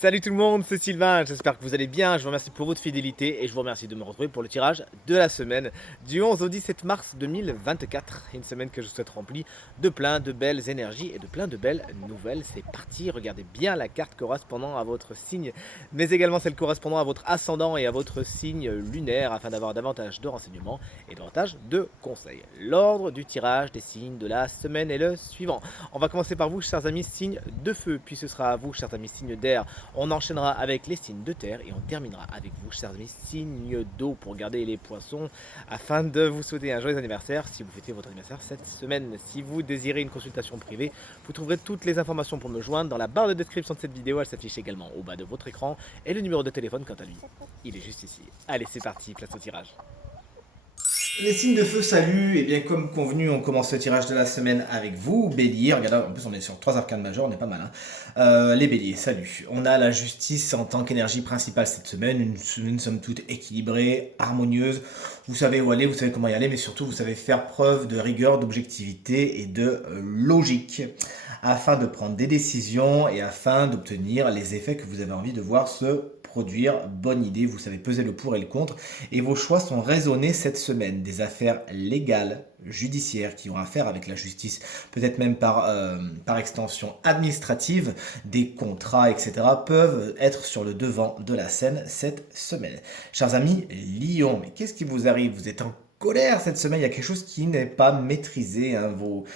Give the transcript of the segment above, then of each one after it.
Salut tout le monde, c'est Sylvain, j'espère que vous allez bien, je vous remercie pour votre fidélité et je vous remercie de me retrouver pour le tirage de la semaine du 11 au 17 mars 2024. Une semaine que je souhaite remplie de plein de belles énergies et de plein de belles nouvelles. C'est parti, regardez bien la carte correspondant à votre signe, mais également celle correspondant à votre ascendant et à votre signe lunaire afin d'avoir davantage de renseignements et davantage de conseils. L'ordre du tirage des signes de la semaine est le suivant. On va commencer par vous, chers amis, signes de feu, puis ce sera à vous, chers amis, signes d'air. On enchaînera avec les signes de terre et on terminera avec vous, chers amis, signes d'eau pour garder les poissons afin de vous souhaiter un joyeux anniversaire si vous fêtez votre anniversaire cette semaine. Si vous désirez une consultation privée, vous trouverez toutes les informations pour me joindre dans la barre de description de cette vidéo. Elle s'affiche également au bas de votre écran et le numéro de téléphone, quant à lui, il est juste ici. Allez, c'est parti, place au tirage. Les signes de feu, salut, et bien comme convenu, on commence le tirage de la semaine avec vous, Bélier. Regardez, en plus on est sur 3 arcanes majeurs, on est pas mal. Les Béliers, salut. On a la justice en tant qu'énergie principale cette semaine, une semaine somme toute équilibrée, harmonieuse. Vous savez où aller, vous savez comment y aller, mais surtout vous savez faire preuve de rigueur, d'objectivité et de logique afin de prendre des décisions et afin d'obtenir les effets que vous avez envie de voir se produire. Bonne idée, vous savez peser le pour et le contre et vos choix sont raisonnés cette semaine. Des affaires légales, judiciaires qui ont affaire avec la justice, peut-être même par extension administrative, des contrats, etc., peuvent être sur le devant de la scène cette semaine. Chers amis, Lion, mais qu'est-ce qui vous arrive? Vous êtes en colère cette semaine, il y a quelque chose qui n'est pas maîtrisé, hein, vos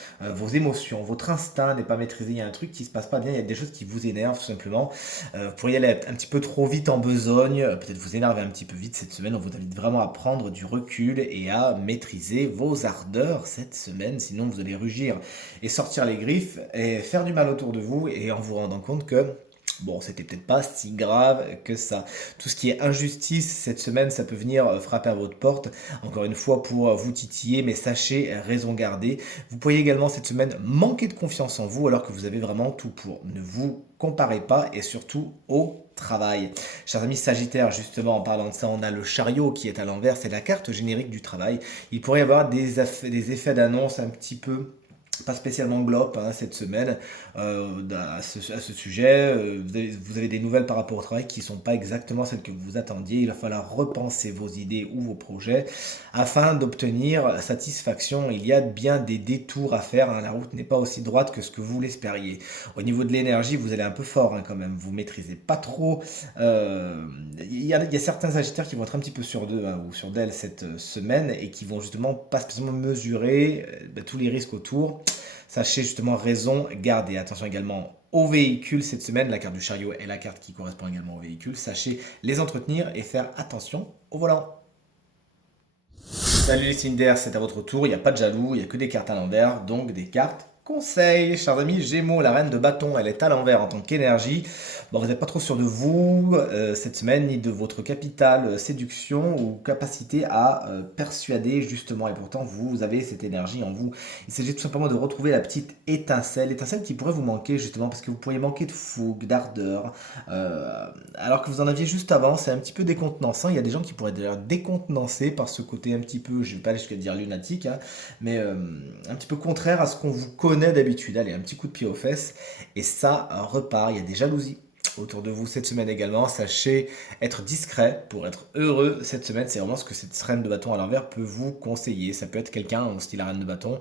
émotions, votre instinct n'est pas maîtrisé, il y a un truc qui se passe pas bien, il y a des choses qui vous énervent tout simplement. Vous pourriez aller un petit peu trop vite en besogne, peut-être vous énerver un petit peu vite cette semaine. On vous invite vraiment à prendre du recul et à maîtriser vos ardeurs cette semaine, sinon vous allez rugir et sortir les griffes et faire du mal autour de vous et en vous rendant compte que bon, c'était peut-être pas si grave que ça. Tout ce qui est injustice cette semaine, ça peut venir frapper à votre porte, encore une fois pour vous titiller, mais sachez raison garder. Vous pourriez également cette semaine manquer de confiance en vous alors que vous avez vraiment tout pour. Ne vous comparez pas et surtout au travail. Chers amis Sagittaires, justement en parlant de ça, on a le chariot qui est à l'envers, c'est la carte générique du travail. Il pourrait y avoir des effets d'annonce un petit peu pas spécialement glop cette semaine à ce sujet. Vous avez des nouvelles par rapport au travail qui ne sont pas exactement celles que vous attendiez. Il va falloir repenser vos idées ou vos projets afin d'obtenir satisfaction. Il y a bien des détours à faire, hein. La route n'est pas aussi droite que ce que vous l'espériez. Au niveau de l'énergie, vous allez un peu fort, hein, quand même. Vous maîtrisez pas trop. Il y a certains Sagittaires qui vont être un petit peu sur d'eux, hein, ou sur d'elles cette semaine et qui vont justement pas spécialement mesurer tous les risques autour. Sachez justement raison garder. Attention également aux véhicules cette semaine. La carte du chariot est la carte qui correspond également aux véhicules. Sachez les entretenir et faire attention au volant. Salut les Cinder, c'est à votre tour. Il n'y a pas de jaloux, il n'y a que des cartes à l'envers, donc des cartes conseils. Chers amis, Gémeaux, la reine de bâton, elle est à l'envers en tant qu'énergie. Bon, vous n'êtes pas trop sûr de vous cette semaine, ni de votre capital séduction ou capacité à persuader justement. Et pourtant, vous avez cette énergie en vous. Il s'agit tout simplement de retrouver la petite étincelle, étincelle qui pourrait vous manquer justement parce que vous pourriez manquer de fougue, d'ardeur, alors que vous en aviez juste avant. C'est un petit peu décontenançant. Il y a des gens qui pourraient être d'ailleurs décontenancés par ce côté un petit peu, je ne vais pas aller jusqu'à dire lunatique, hein, mais un petit peu contraire à ce qu'on vous connaît d'habitude. Allez, un petit coup de pied aux fesses et ça repart. Il y a des jalousies autour de vous cette semaine également. Sachez être discret pour être heureux cette semaine. C'est vraiment ce que cette reine de bâton à l'envers peut vous conseiller. Ça peut être quelqu'un, en style la reine de bâton,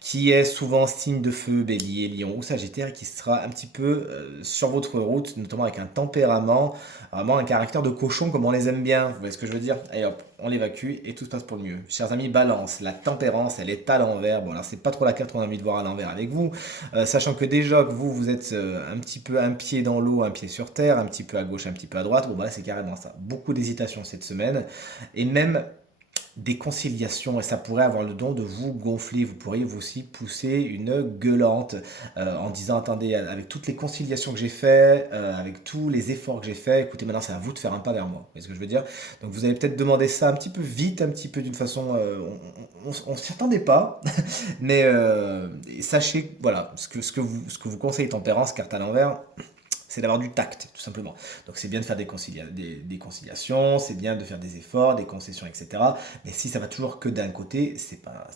qui est souvent signe de feu, bélier, lion ou sagittaire, et qui sera un petit peu sur votre route, notamment avec un tempérament, vraiment un caractère de cochon comme on les aime bien. Vous voyez ce que je veux dire? Allez hop, on l'évacue et tout se passe pour le mieux. Chers amis, balance, la tempérance, elle est à l'envers. Bon, alors c'est pas trop la carte qu'on a envie de voir à l'envers avec vous, sachant que déjà que vous êtes un petit peu un pied dans l'eau, un pied sur terre, un petit peu à gauche, un petit peu à droite. Bon, bah là, c'est carrément ça. Beaucoup d'hésitation cette semaine et même des conciliations et ça pourrait avoir le don de vous gonfler. Vous pourriez vous aussi pousser une gueulante en disant attendez, avec toutes les conciliations que j'ai fait, avec tous les efforts que j'ai fait, écoutez maintenant c'est à vous de faire un pas vers moi. Vous voyez ce que je veux dire? Donc vous allez peut-être demander ça un petit peu vite, un petit peu d'une façon, on s'y attendait pas, mais sachez voilà ce que vous conseille tempérance, carte à l'envers, c'est d'avoir du tact, tout simplement. Donc c'est bien de faire des conciliations, c'est bien de faire des efforts, des concessions, etc. Mais si ça va toujours que d'un côté, c'est pas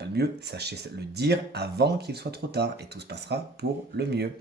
le mieux. Sachez le dire avant qu'il soit trop tard et tout se passera pour le mieux.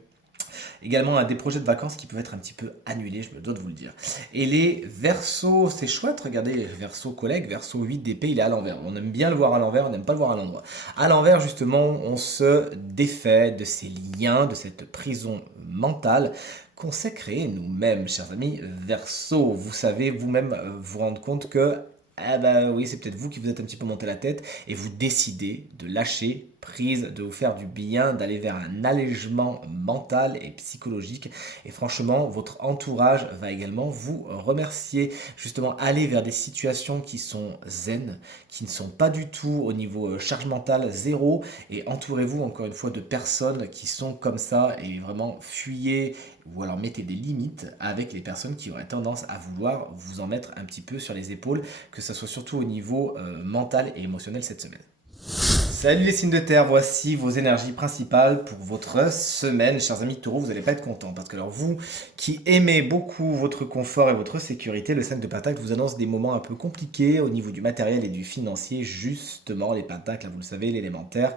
Également, des projets de vacances qui peuvent être un petit peu annulés, je me dois de vous le dire. Et les Verseaux, c'est chouette, regardez, Verseau collègue, Verseau 8 d'épée, il est à l'envers. On aime bien le voir à l'envers, on n'aime pas le voir à l'endroit. À l'envers, justement, on se défait de ces liens, de cette prison mentale qu'on s'est créée nous-mêmes, chers amis Verseau. Vous savez vous-même vous rendre compte que ah bah oui, c'est peut-être vous qui vous êtes un petit peu monté la tête et vous décidez de lâcher prise, de vous faire du bien, d'aller vers un allègement mental et psychologique. Et franchement, votre entourage va également vous remercier. Justement, aller vers des situations qui sont zen, qui ne sont pas du tout au niveau charge mentale zéro. Et entourez-vous encore une fois de personnes qui sont comme ça et vraiment fuyez ou alors mettez des limites avec les personnes qui auraient tendance à vouloir vous en mettre un petit peu sur les épaules, que ce soit surtout au niveau mental et émotionnel cette semaine. Salut les signes de terre, voici vos énergies principales pour votre semaine. Chers amis taureaux, vous n'allez pas être contents parce que alors vous qui aimez beaucoup votre confort et votre sécurité, le 5 de Pentacle vous annonce des moments un peu compliqués au niveau du matériel et du financier. Justement, les Pentacles, vous le savez, l'élémentaire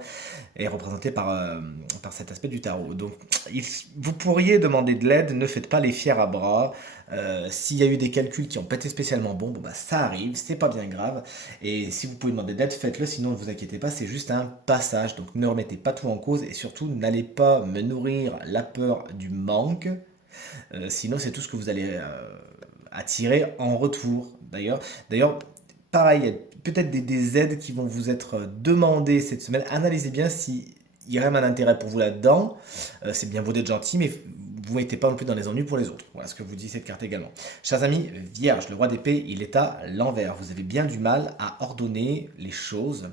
est représenté par cet aspect du tarot. Donc vous pourriez demander de l'aide, ne faites pas les fiers à bras. S'il y a eu des calculs qui ont pas été spécialement bons, bon bah ça arrive, c'est pas bien grave. Et si vous pouvez demander d'aide, faites-le, sinon ne vous inquiétez pas, c'est juste un passage. Donc ne remettez pas tout en cause et surtout n'allez pas me nourrir la peur du manque. Sinon c'est tout ce que vous allez attirer en retour. D'ailleurs, pareil, il y a peut-être des aides qui vont vous être demandées cette semaine. Analysez bien si il y a vraiment un intérêt pour vous là-dedans. C'est bien beau d'être gentil, mais vous ne mettez pas non plus dans les ennuis pour les autres. Voilà ce que vous dit cette carte également. Chers amis, Vierge, le roi d'épée, il est à l'envers. Vous avez bien du mal à ordonner les choses,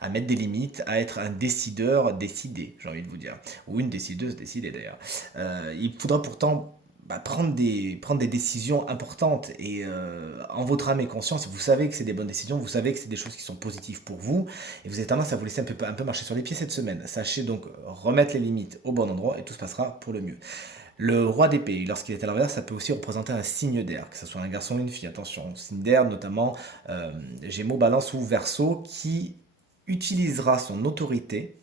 à mettre des limites, à être un décideur décidé, j'ai envie de vous dire. Ou une décideuse décidée d'ailleurs. Il faudra pourtant prendre des décisions importantes et en votre âme et conscience, vous savez que c'est des bonnes décisions, vous savez que c'est des choses qui sont positives pour vous et vous avez tendance à vous laisser un peu marcher sur les pieds cette semaine. Sachez donc remettre les limites au bon endroit et tout se passera pour le mieux. Le roi d'épée, lorsqu'il est à l'envers, ça peut aussi représenter un signe d'air, que ce soit un garçon ou une fille, attention. Signe d'air, notamment Gémeaux, Balance ou Verseau, qui utilisera son autorité,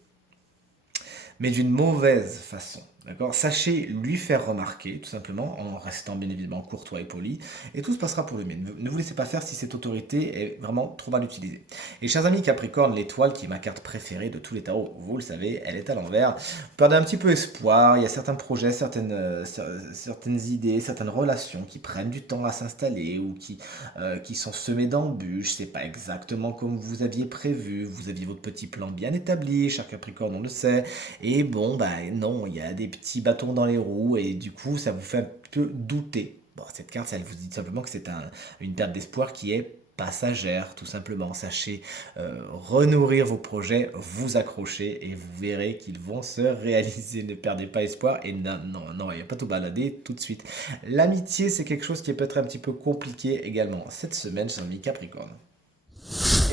mais d'une mauvaise façon. D'accord. Sachez lui faire remarquer, tout simplement, en restant bien évidemment courtois et poli, et tout se passera pour le mieux. Ne vous laissez pas faire si cette autorité est vraiment trop mal utilisée. Et chers amis Capricorne, l'étoile, qui est ma carte préférée de tous les tarots, vous le savez, elle est à l'envers. Vous perdez un petit peu espoir, il y a certains projets, certaines idées, certaines relations qui prennent du temps à s'installer ou qui sont semées d'embûches, c'est pas exactement comme vous aviez prévu, vous aviez votre petit plan bien établi, cher Capricorne, on le sait, et bon, non, il y a des petits bâtons dans les roues et du coup ça vous fait un peu douter. Bon, cette carte, elle vous dit simplement que c'est une perte d'espoir qui est passagère, tout simplement. Sachez renourrir vos projets, vous accrocher et vous verrez qu'ils vont se réaliser. Ne perdez pas espoir et non, il n'y a pas tout balader tout de suite. L'amitié, c'est quelque chose qui peut être un petit peu compliqué également cette semaine, chers amis Capricorne.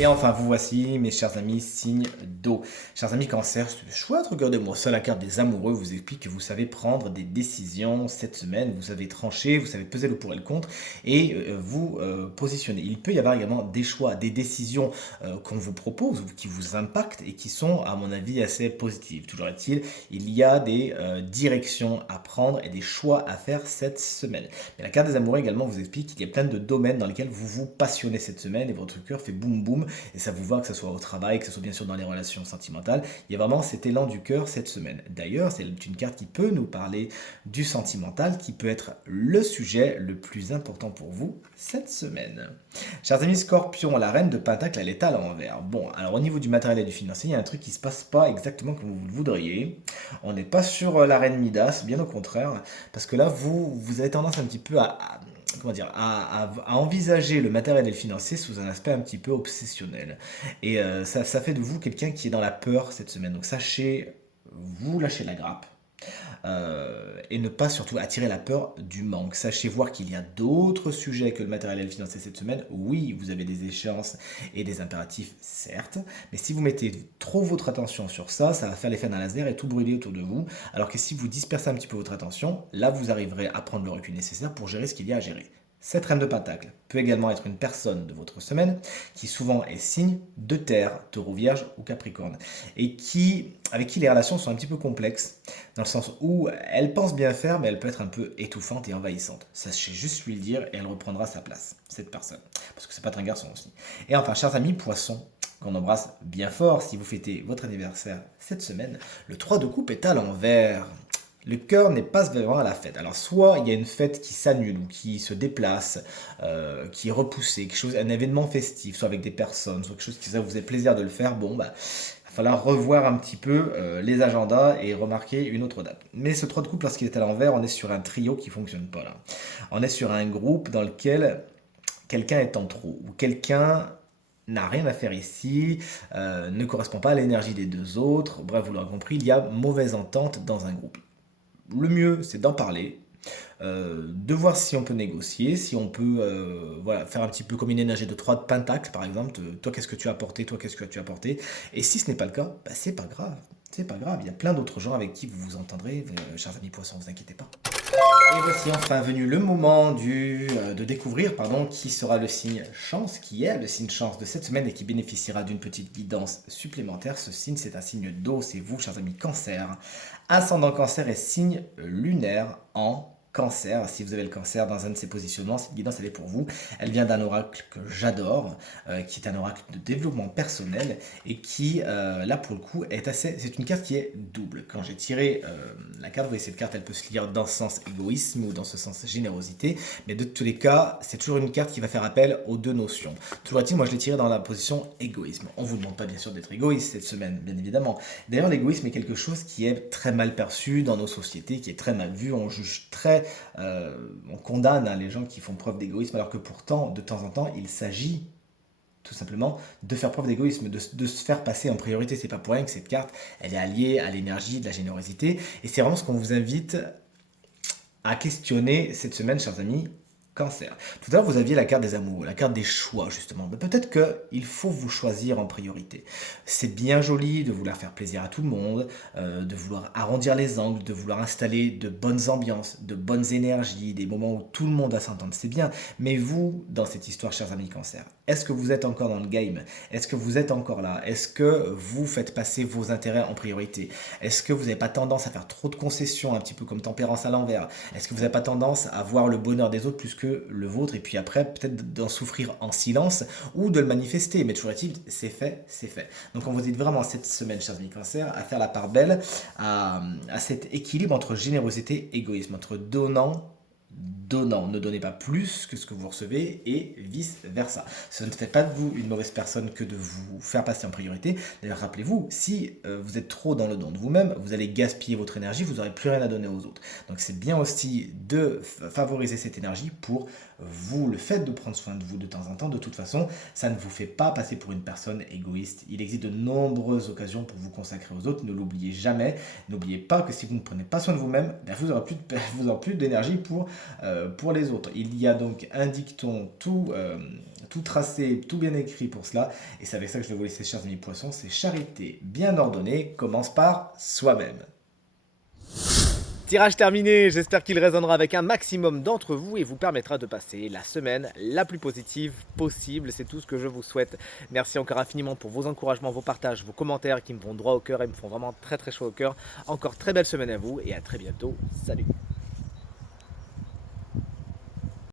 Et enfin, vous voici, mes chers amis, signe d'eau. Chers amis Cancer, c'est chouette, regardez-moi ça, la carte des amoureux vous explique que vous savez prendre des décisions cette semaine, vous savez trancher, vous savez peser le pour et le contre, et vous positionner. Il peut y avoir également des choix, des décisions qu'on vous propose, ou qui vous impactent, et qui sont, à mon avis, assez positives. Toujours est-il, il y a des directions à prendre et des choix à faire cette semaine. Mais la carte des amoureux également vous explique qu'il y a plein de domaines dans lesquels vous vous passionnez cette semaine, et votre cœur fait boum boum, et ça vous va, que ce soit au travail, que ce soit bien sûr dans les relations sentimentales. Il y a vraiment cet élan du cœur cette semaine. D'ailleurs, c'est une carte qui peut nous parler du sentimental, qui peut être le sujet le plus important pour vous cette semaine. Chers amis Scorpion, la reine de Pentacle, elle est à l'envers. Bon, alors au niveau du matériel et du financier, il y a un truc qui ne se passe pas exactement comme vous le voudriez. On n'est pas sur la reine Midas, bien au contraire, parce que là, vous avez tendance un petit peu à envisager le matériel et le financier sous un aspect un petit peu obsessionnel. Et ça fait de vous quelqu'un qui est dans la peur cette semaine. Donc sachez vous lâcher la grappe. Et ne pas surtout attirer la peur du manque. Sachez voir qu'il y a d'autres sujets que le matériel et le financier cette semaine. Oui, vous avez des échéances et des impératifs, certes, mais si vous mettez trop votre attention sur ça, ça va faire l'effet d'un laser et tout brûler autour de vous, alors que si vous dispersez un petit peu votre attention, là vous arriverez à prendre le recul nécessaire pour gérer ce qu'il y a à gérer. Cette reine de pentacle peut également être une personne de votre semaine qui souvent est signe de terre, taureau, vierge ou capricorne, et avec qui les relations sont un petit peu complexes, dans le sens où elle pense bien faire, mais elle peut être un peu étouffante et envahissante. Sachez juste lui le dire et elle reprendra sa place, cette personne, parce que c'est pas un garçon aussi. Et enfin, chers amis poissons, qu'on embrasse bien fort si vous fêtez votre anniversaire cette semaine, le 3 de coupe est à l'envers. Le cœur n'est pas vraiment à la fête. Alors soit il y a une fête qui s'annule ou qui se déplace, qui est repoussée, un événement festif, soit avec des personnes, soit quelque chose qui ça vous fait plaisir de le faire. Bon, bah, il va falloir revoir un petit peu les agendas et remarquer une autre date. Mais ce 3 de couple, lorsqu'il est à l'envers, on est sur un trio qui fonctionne pas là. On est sur un groupe dans lequel quelqu'un est en trop, ou quelqu'un n'a rien à faire ici, ne correspond pas à l'énergie des deux autres. Bref, vous l'aurez compris, il y a mauvaise entente dans un groupe. Le mieux, c'est d'en parler, de voir si on peut négocier, si on peut voilà, faire un petit peu comme une énergie de 3 de pentacle, par exemple. Toi, qu'est-ce que tu as apporté, toi, qu'est-ce que tu as apporté. Et si ce n'est pas le cas, bah, c'est pas grave. C'est pas grave, il y a plein d'autres gens avec qui vous vous entendrez, chers amis poissons, ne vous inquiétez pas. Et voici enfin venu le moment de découvrir qui sera le signe chance, qui est le signe chance de cette semaine et qui bénéficiera d'une petite guidance supplémentaire. Ce signe, c'est un signe d'eau, c'est vous, chers amis cancer. Ascendant cancer et signe lunaire en cancer. Si vous avez le cancer dans un de ces positionnements, cette guidance, elle est pour vous. Elle vient d'un oracle que j'adore, qui est un oracle de développement personnel et qui, là pour le coup, c'est une carte qui est double. Quand j'ai tiré la carte, vous voyez, cette carte, elle peut se lire dans ce sens égoïsme ou dans ce sens générosité, mais de tous les cas, c'est toujours une carte qui va faire appel aux deux notions. Toujours est-il, moi je l'ai tiré dans la position égoïsme. On vous demande pas bien sûr d'être égoïste cette semaine, bien évidemment. D'ailleurs, l'égoïsme est quelque chose qui est très mal perçu dans nos sociétés, qui est très mal vu, on juge on condamne les gens qui font preuve d'égoïsme, alors que pourtant, de temps en temps, il s'agit tout simplement de faire preuve d'égoïsme, de se faire passer en priorité. C'est pas pour rien que cette carte, elle est alliée à l'énergie, de la générosité, et c'est vraiment ce qu'on vous invite à questionner cette semaine, chers amis. Cancer. Tout à l'heure, vous aviez la carte des amours, la carte des choix, justement. Mais peut-être qu'il faut vous choisir en priorité. C'est bien joli de vouloir faire plaisir à tout le monde, de vouloir arrondir les angles, de vouloir installer de bonnes ambiances, de bonnes énergies, des moments où tout le monde va s'entendre. C'est bien. Mais vous, dans cette histoire, chers amis Cancer, est-ce que vous êtes encore dans le game? Est-ce que vous êtes encore là? Est-ce que vous faites passer vos intérêts en priorité? Est-ce que vous n'avez pas tendance à faire trop de concessions, un petit peu comme tempérance à l'envers? Est-ce que vous n'avez pas tendance à voir le bonheur des autres plus que le vôtre, et puis après peut-être d'en souffrir en silence ou de le manifester, mais toujours est-il, c'est fait, c'est fait. Donc on vous dit vraiment cette semaine, chers amis Cancer, à faire la part belle à cet équilibre entre générosité et égoïsme, entre donnant, ne donnez pas plus que ce que vous recevez et vice versa. Ça ne fait pas de vous une mauvaise personne que de vous faire passer en priorité. D'ailleurs, rappelez-vous, si vous êtes trop dans le don de vous-même, vous allez gaspiller votre énergie, vous n'aurez plus rien à donner aux autres. Donc c'est bien aussi de favoriser cette énergie pour vous. Le fait de prendre soin de vous de temps en temps, de toute façon, ça ne vous fait pas passer pour une personne égoïste. Il existe de nombreuses occasions pour vous consacrer aux autres, ne l'oubliez jamais. N'oubliez pas que si vous ne prenez pas soin de vous-même, vous n'aurez plus d'énergie pour les autres. Il y a donc un dicton tout tracé, tout bien écrit pour cela, et c'est avec ça que je vais vous laisser, chers amis poissons. C'est charité bien ordonnée commence par soi-même. Tirage terminé, j'espère qu'il résonnera avec un maximum d'entre vous et vous permettra de passer la semaine la plus positive possible. C'est tout ce que je vous souhaite. Merci encore infiniment pour vos encouragements, vos partages, vos commentaires qui me vont droit au cœur et me font vraiment très très chaud au cœur. Encore très belle semaine à vous et à très bientôt. Salut!